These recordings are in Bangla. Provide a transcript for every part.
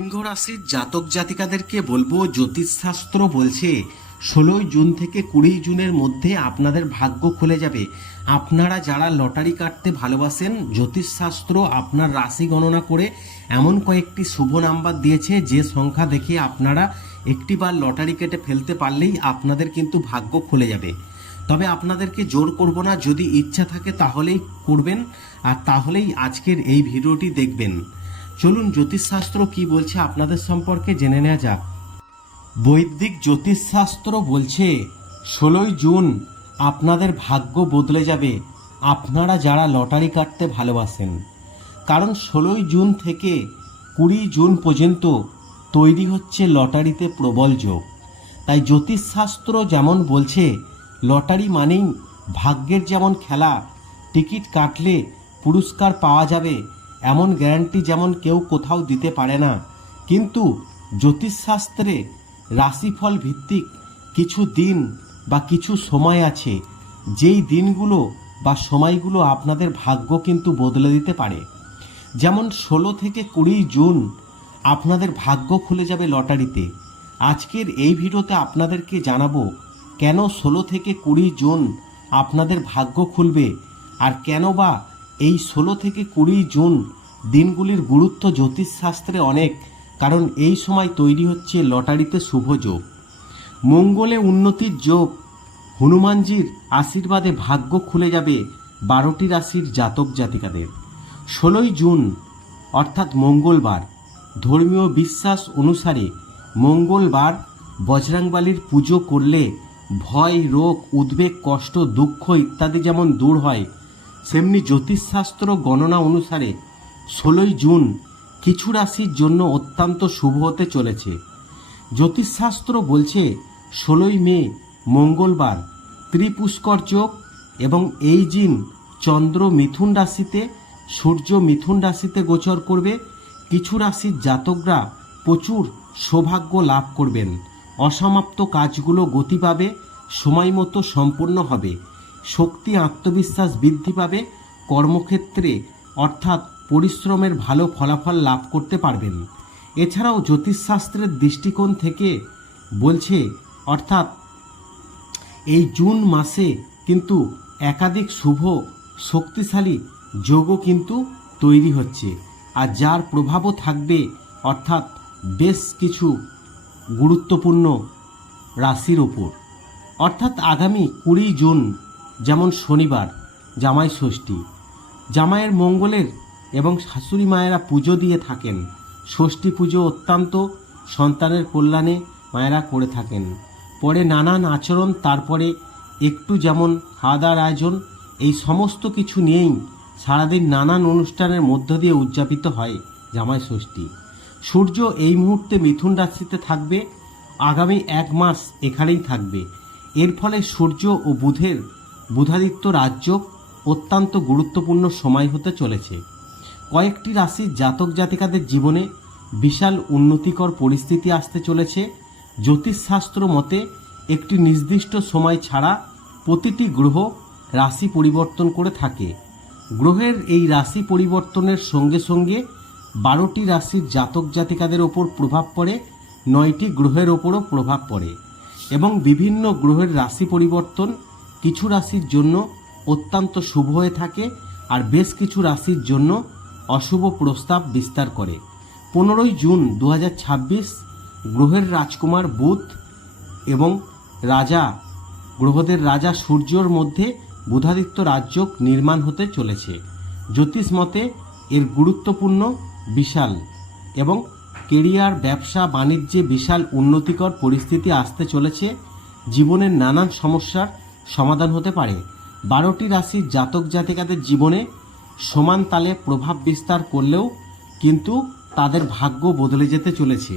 সিংহ রাশির জাতক জাতিকাদেরকে বলবো, জ্যোতিষশাস্ত্র বলছে 16 জুন থেকে 20 জুনের মধ্যে আপনাদের ভাগ্য খুলে যাবে। আপনারা যারা লটারি কাটতে ভালোবাসেন, জ্যোতিষশাস্ত্র আপনার রাশি গণনা করে এমন কয়েকটি শুভ নাম্বার দিয়েছে যে সংখ্যা দেখে আপনারা একটিবার লটারি কেটে ফেলতে পারলেই আপনাদের কিন্তু ভাগ্য খুলে যাবে। তবে আপনাদেরকে জোর করব না, যদি ইচ্ছা থাকে তাহলেই করবেন, আর তাহলেই আজকের এই ভিডিওটি দেখবেন। চলুন জ্যোতিষশাস্ত্র কি বলছে আপনাদের সম্পর্কে জেনে নেওয়া যাক। বৈদিক জ্যোতিষশাস্ত্র বলছে 16 জুন আপনাদের ভাগ্য বদলে যাবে, আপনারা যারা লটারি কাটতে ভালোবাসেন। কারণ 16 জুন থেকে 20 জুন পর্যন্ত তৈরি হচ্ছে লটারিতে প্রবল যোগ। তাই জ্যোতিষশাস্ত্র যেমন বলছে লটারি মানেই ভাগ্যের যেমন খেলা, টিকিট কাটলে পুরস্কার পাওয়া যাবে এমন গ্যারান্টি যেমন কেউ কোথাও দিতে পারে না, কিন্তু জ্যোতিষশাস্ত্রে রাশিফল ভিত্তিক কিছু দিন বা কিছু সময় আছে, যেই দিনগুলো বা সময়গুলো আপনাদের ভাগ্য কিন্তু বদলে দিতে পারে। যেমন 16 থেকে 20 জুন আপনাদের ভাগ্য খুলে যাবে লটারিতে। আজকের এই ভিডিওতে আপনাদেরকে জানাবো কেন 16 থেকে 20 জুন আপনাদের ভাগ্য খুলবে, আর কেন বা এই 16 থেকে 20 জুন দিনগুলির গুরুত্ব জ্যোতিষশাস্ত্রে অনেক। কারণ এই সময় তৈরি হচ্ছে লটারিতে শুভ যোগ, মঙ্গলে উন্নতির যোগ, হনুমানজির আশীর্বাদে ভাগ্য খুলে যাবে 12টি রাশির জাতক জাতিকাদের। 16 জুন অর্থাৎ মঙ্গলবার, ধর্মীয় বিশ্বাস অনুসারে মঙ্গলবার বজরংবলীর পুজো করলে ভয়, রোগ, উদ্বেগ, কষ্ট, দুঃখ ইত্যাদি যেমন দূর হয়, সেমনি জ্যোতিষশাস্ত্র গণনা অনুসারে 16 জুন কিছু রাশির জন্য অত্যন্ত শুভ হতে চলেছে। জ্যোতিষশাস্ত্র বলছে 16 মে মঙ্গলবার ত্রিপুষ্কর যোগ, এবং এই দিন চন্দ্র মিথুন রাশিতে, সূর্য মিথুন রাশিতে গোচর করবে। কিছু রাশির জাতকরা প্রচুর সৌভাগ্য লাভ করবেন, অসমাপ্ত কাজগুলো গতি পাবে, সময় মতো সম্পূর্ণ হবে, শক্তি আত্মবিশ্বাস বৃদ্ধি পাবে, কর্মক্ষেত্রে অর্থাৎ পরিশ্রমের ভালো ফলাফল লাভ করতে পারবেন। এছাড়াও জ্যোতিষশাস্ত্রের দৃষ্টিকোণ থেকে বলছে, অর্থাৎ এই জুন মাসে কিন্তু একাধিক শুভ শক্তিশালী যোগও কিন্তু তৈরি হচ্ছে, আর যার প্রভাবও থাকবে অর্থাৎ বেশ কিছু গুরুত্বপূর্ণ রাশির ওপর। অর্থাৎ আগামী 20 জুন যেমন শনিবার জামাই ষষ্ঠী, জামাইয়ের মঙ্গলের এবং শাশুড়ি মায়েরা পুজো দিয়ে থাকেন। ষষ্ঠী পুজো অত্যন্ত সন্তানের কল্যাণে মায়েরা করে থাকেন। পরে নানান আচরণ, তারপরে একটু যেমন খাওয়া দাওয়ার আয়োজন, এই সমস্ত কিছু নিয়েই সারাদিন নানান অনুষ্ঠানের মধ্য দিয়ে উদযাপিত হয় জামাই ষষ্ঠী। সূর্য এই মুহূর্তে মিথুন রাশিতে থাকবে, আগামী 1 মাস এখানেই থাকবে। এর ফলে সূর্য ও বুধের বুধাদিত্য রাজযোগ অত্যন্ত গুরুত্বপূর্ণ সময় হতে চলেছে। কয়েকটি রাশির জাতক জাতিকাদের জীবনে বিশাল উন্নতিকর পরিস্থিতি আসতে চলেছে। জ্যোতিষশাস্ত্র মতে একটি নির্দিষ্ট সময় ছাড়া প্রতিটি গ্রহ রাশি পরিবর্তন করে থাকে। গ্রহের এই রাশি পরিবর্তনের সঙ্গে সঙ্গে 12টি রাশির জাতক জাতিকাদের ওপর প্রভাব পড়ে, 9টি গ্রহের ওপরও প্রভাব পড়ে, এবং বিভিন্ন গ্রহের রাশি পরিবর্তন কিছু রাশির জন্য অত্যন্ত শুভ হয়ে থাকে, আর বেশ কিছু রাশির জন্য অশুভ প্রস্তাব বিস্তার করে। 15 জুন 2026 গ্রহের রাজকুমার বুধ এবং রাজা, গ্রহদের রাজা সূর্যর মধ্যে বুধাদিত্য রাজযোগ নির্মাণ হতে চলেছে। জ্যোতিষ মতে এর গুরুত্বপূর্ণ বিশাল, এবং কেরিয়ার, ব্যবসা বাণিজ্যে বিশাল উন্নতিকর পরিস্থিতি আসতে চলেছে। জীবনের নানান সমস্যার সমাধান হতে পারে। 12টি রাশির জাতক জাতিকাদের জীবনে সমান তালে প্রভাব বিস্তার করলেও কিন্তু তাদের ভাগ্য বদলে যেতে চলেছে।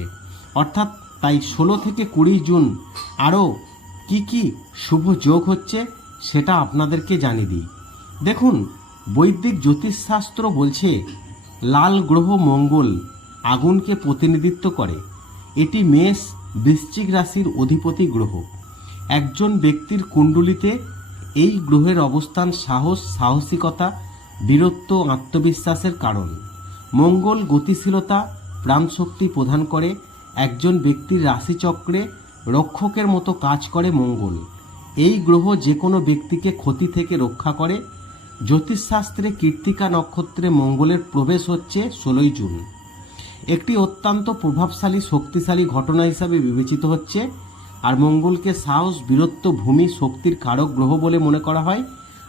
অর্থাৎ তাই 16 থেকে 20 জুন আরও কি শুভ যোগ হচ্ছে সেটা আপনাদেরকে জানিয়ে দিই। দেখুন, বৈদিক জ্যোতিষশাস্ত্র বলছে লাল গ্রহ মঙ্গল আগুনকে প্রতিনিধিত্ব করে। এটি মেষ বৃশ্চিক রাশির অধিপতি গ্রহ। একজন ব্যক্তির কুণ্ডলিতে এই গ্রহের অবস্থান সাহস, সাহসিকতা, বীরত্ব, আত্মবিশ্বাসের কারণ। মঙ্গল গতিশীলতা, প্রাণশক্তি প্রদান করে। একজন ব্যক্তির রাশিচক্রে রক্ষকের মতো কাজ করে মঙ্গল। এই গ্রহ যে কোনো ব্যক্তিকে ক্ষতি থেকে রক্ষা করে। জ্যোতিষশাস্ত্রে কৃত্তিকা নক্ষত্রে মঙ্গলের প্রবেশ হচ্ছে 16ই জুন। একটি অত্যন্ত প্রভাবশালী শক্তিশালী ঘটনা হিসাবে বিবেচিত হচ্ছে। আর মঙ্গলকে সাহস, বীরত্ব, ভূমি, শক্তির কারক গ্রহ বলে মনে করা হয়।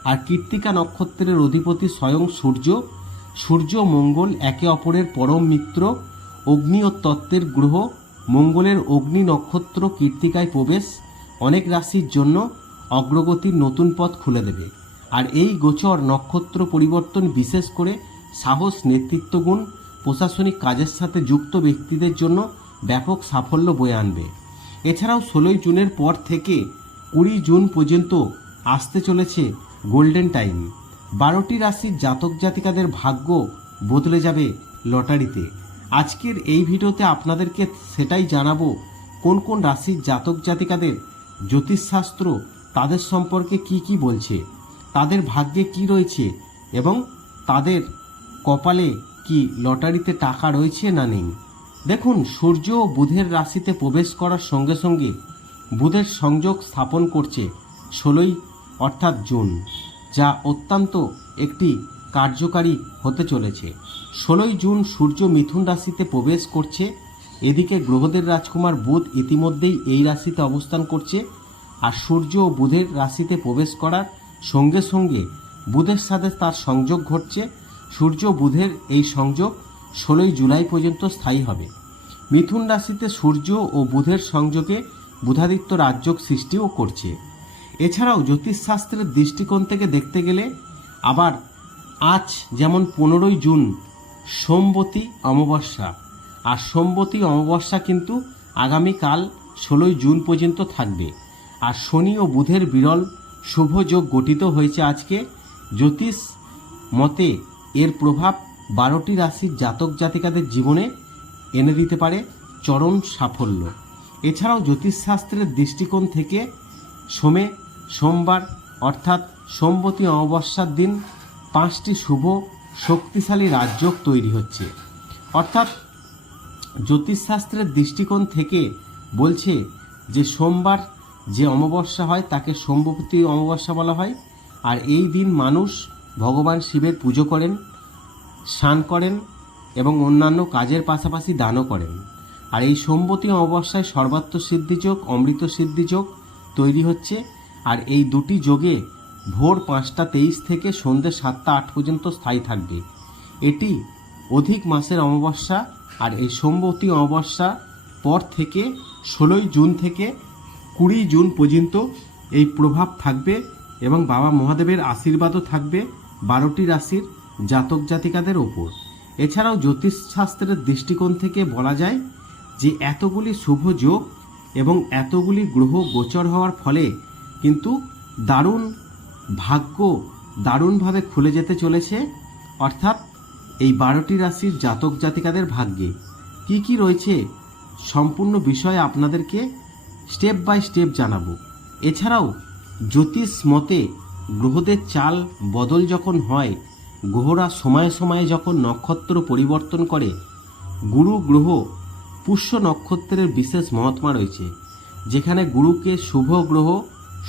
আর কৃত্তিকা নক্ষত্রের অধিপতি স্বয়ং সূর্য। সূর্য ও মঙ্গল একে অপরের পরম মিত্র। অগ্নি ও তত্ত্বের গ্রহ। মঙ্গলের অগ্নি নক্ষত্র কৃত্তিকায় প্রবেশ অনেক রাশির জন্য অগ্রগতির নতুন পথ খুলে দেবে। আর এই গোচর নক্ষত্র পরিবর্তন বিশেষ করে সাহস, নেতৃত্বগুণ, প্রশাসনিক কাজের সাথে যুক্ত ব্যক্তিদের জন্য ব্যাপক সাফল্য বয়ে আনবে। এছাড়াও 16ই জুনের পর থেকে 20 জুন পর্যন্ত আসতে চলেছে গোল্ডেন টাইম। 12টি রাশির জাতক জাতিকাদের ভাগ্য বদলে যাবে লটারিতে। আজকের এই ভিডিওতে আপনাদেরকে সেটাই জানাবো, কোন কোন রাশির জাতক জাতিকাদের জ্যোতিষশাস্ত্র তাদের সম্পর্কে কি বলছে, তাদের ভাগ্যে কি রয়েছে এবং তাদের কপালে কি লটারিতে টাকা রয়েছে না নেই। দেখুন, সূর্য ও বুধের রাশিতে প্রবেশ করার সঙ্গে সঙ্গে বুধের সংযোগ স্থাপন করছে 16ই অর্থাৎ জুন, যা অত্যন্ত একটি কার্যকারী হতে চলেছে। 16ই জুন সূর্য মিথুন রাশিতে প্রবেশ করছে। এদিকে গ্রহদের রাজকুমার বুধ ইতিমধ্যেই এই রাশিতে অবস্থান করছে। আর সূর্য ও বুধের রাশিতে প্রবেশ করার সঙ্গে সঙ্গে বুধের সাথে তার সংযোগ ঘটছে। সূর্য বুধের এই সংযোগ 16ই জুলাই পর্যন্ত স্থায়ী হবে। মিথুন রাশিতে সূর্য ও বুধের সংযোগে বুধাদিত্য রাজযোগ সৃষ্টিও করছে। এছাড়াও জ্যোতিষশাস্ত্রের দৃষ্টিকোণ থেকে দেখতে গেলে আবার আজ যেমন 15ই জুন সোমবতী অমাবস্যা, আর সোমবতী অমাবস্যা কিন্তু আগামীকাল 16ই জুন পর্যন্ত থাকবে। আর শনি ও বুধের বিরল শুভ যোগ গঠিত হয়েছে আজকে। জ্যোতিষ মতে এর প্রভাব 12টি রাশির জাতক জাতিকাদের জীবনে এনে দিতে পারে চরম সাফল্য। এছাড়াও জ্যোতিষশাস্ত্রের দৃষ্টিকোণ থেকে সোমবার অর্থাৎ সোমবতী অমাবস্যার দিন 5টি শুভ শক্তিশালী রাজযোগ তৈরি হচ্ছে। অর্থাৎ জ্যোতিষশাস্ত্রের দৃষ্টিকোণ থেকে বলছে যে সোমবার যে অমাবস্যা হয় তাকে সোমবতী অমাবস্যা বলা হয়। আর এই দিন মানুষ ভগবান শিবের পুজো করেন, স্নান করেন এবং অন্যান্য কাজের পাশাপাশি দানও করেন। আর এই সোমবতী অমাবস্যায় সর্বাত্ম সিদ্ধিযোগ, অমৃত সিদ্ধিযোগ তৈরি হচ্ছে। আর এই দুটি যোগে ভোর 5টা 23 থেকে সন্ধ্যে 7টা 8 পর্যন্ত স্থায়ী থাকবে। এটি অধিক মাসের অমাবস্যা। আর এই সোমবতী অমাবস্যা পর থেকে 16ই জুন থেকে 20 জুন পর্যন্ত এই প্রভাব থাকবে এবং বাবা মহাদেবের আশীর্বাদও থাকবে 12টি রাশির জাতক জাতিকাদের ওপর। এছাড়াও জ্যোতিষশাস্ত্রের দৃষ্টিকোণ থেকে বলা যায় যে এতগুলি শুভ যোগ এবং এতগুলি গ্রহ গোচর হওয়ার ফলে কিন্তু দারুণ ভাগ্য দারুণভাবে খুলে যেতে চলেছে। অর্থাৎ এই 12টি রাশির জাতক জাতিকাদের ভাগ্যে কি রয়েছে সম্পূর্ণ বিষয়ে আপনাদেরকে স্টেপ বাই স্টেপ জানাবো। এছাড়াও জ্যোতিষ মতে গ্রহদের চাল বদল যখন হয়, গ্রহরা সময়ে সময়ে যখন নক্ষত্র পরিবর্তন করে, গুরু গ্রহ পুষ্য নক্ষত্রের বিশেষ মহাত্মা রয়েছে, যেখানে গুরুকে শুভ গ্রহ,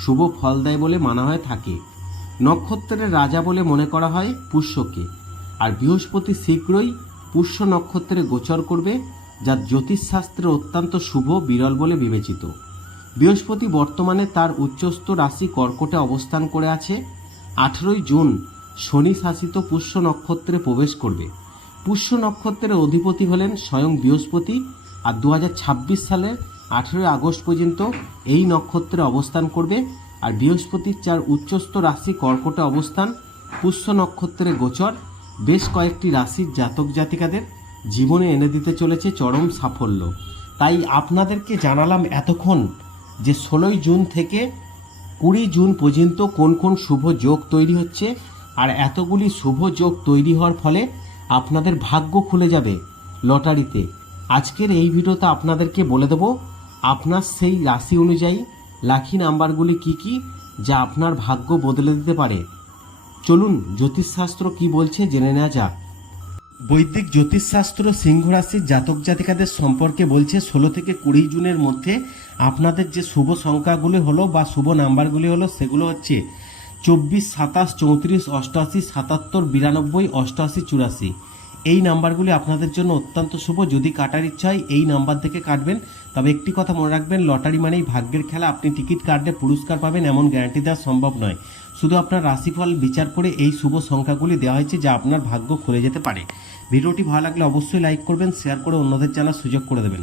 শুভ ফল দেয় বলে মানা হয়ে থাকে। নক্ষত্রের রাজা বলে মনে করা হয় পুষ্যকে। আর বৃহস্পতি শীঘ্রই পুষ্য নক্ষত্রে গোচর করবে, যা জ্যোতিষশাস্ত্রে অত্যন্ত শুভ বিরল বলে বিবেচিত। বৃহস্পতি বর্তমানে তার উচ্চস্থ রাশি কর্কটে অবস্থান করে আছে। 18ই জুন শনি শাসিত পুষ্য নক্ষত্রে প্রবেশ করবে। পুষ্য নক্ষত্রের অধিপতি হলেন স্বয়ং বৃহস্পতি। আর 2026 সালের 18 আগস্ট পর্যন্ত এই নক্ষত্রে অবস্থান করবে। আর বৃহস্পতির যার উচ্চস্থ রাশি কর্কটে অবস্থান, পুষ্য নক্ষত্রে গোচর বেশ কয়েকটি রাশির জাতক জাতিকাদের জীবনে এনে দিতে চলেছে চরম সাফল্য। তাই আপনাদেরকে জানালাম এতক্ষণ যে 16ই জুন থেকে 20 জুন পর্যন্ত কোন কোন শুভ যোগ তৈরি হচ্ছে। আর এতগুলি শুভ যোগ তৈরি হওয়ার ফলে আপনাদের ভাগ্য খুলে যাবে লটারিতে। আজকের এই ভিডিওতে আপনাদেরকে বলে দেব আপনার সেই রাশি অনুযায়ী লাকি নাম্বারগুলি কি যা আপনার ভাগ্য বদলে দিতে পারে। চলুন জ্যোতিষশাস্ত্র কি বলছে জেনে নেওয়া যাক। বৈদিক জ্যোতিষশাস্ত্র সিংহ রাশির জাতক জাতিকাদের সম্পর্কে বলছে 16 থেকে 20 জুনের মধ্যে আপনাদের যে শুভ সংখ্যাগুলি হলো বা শুভ নাম্বারগুলি হলো সেগুলো হচ্ছে 24, 27, 34, 88, 77, 92, 88, 84। এই নাম্বারগুলি আপনাদের জন্য অত্যন্ত শুভ। যদি কাটার ইচ্ছা হয় এই নাম্বার থেকে কাটবেন। তবে একটি কথা মনে রাখবেন, লটারি মানেই ভাগ্যের খেলা। আপনি টিকিট কাটলে পুরস্কার পাবেন এমন গ্যারান্টি দেওয়া সম্ভব নয়। শুধু আপনার রাশিফল বিচার করে এই শুভ সংখ্যাগুলি দেওয়া হয়েছে যা আপনার ভাগ্য খুলে যেতে পারে। ভিডিওটি ভালো লাগলে অবশ্যই লাইক করবেন, শেয়ার করে অন্যদের জানার সুযোগ করে দেবেন।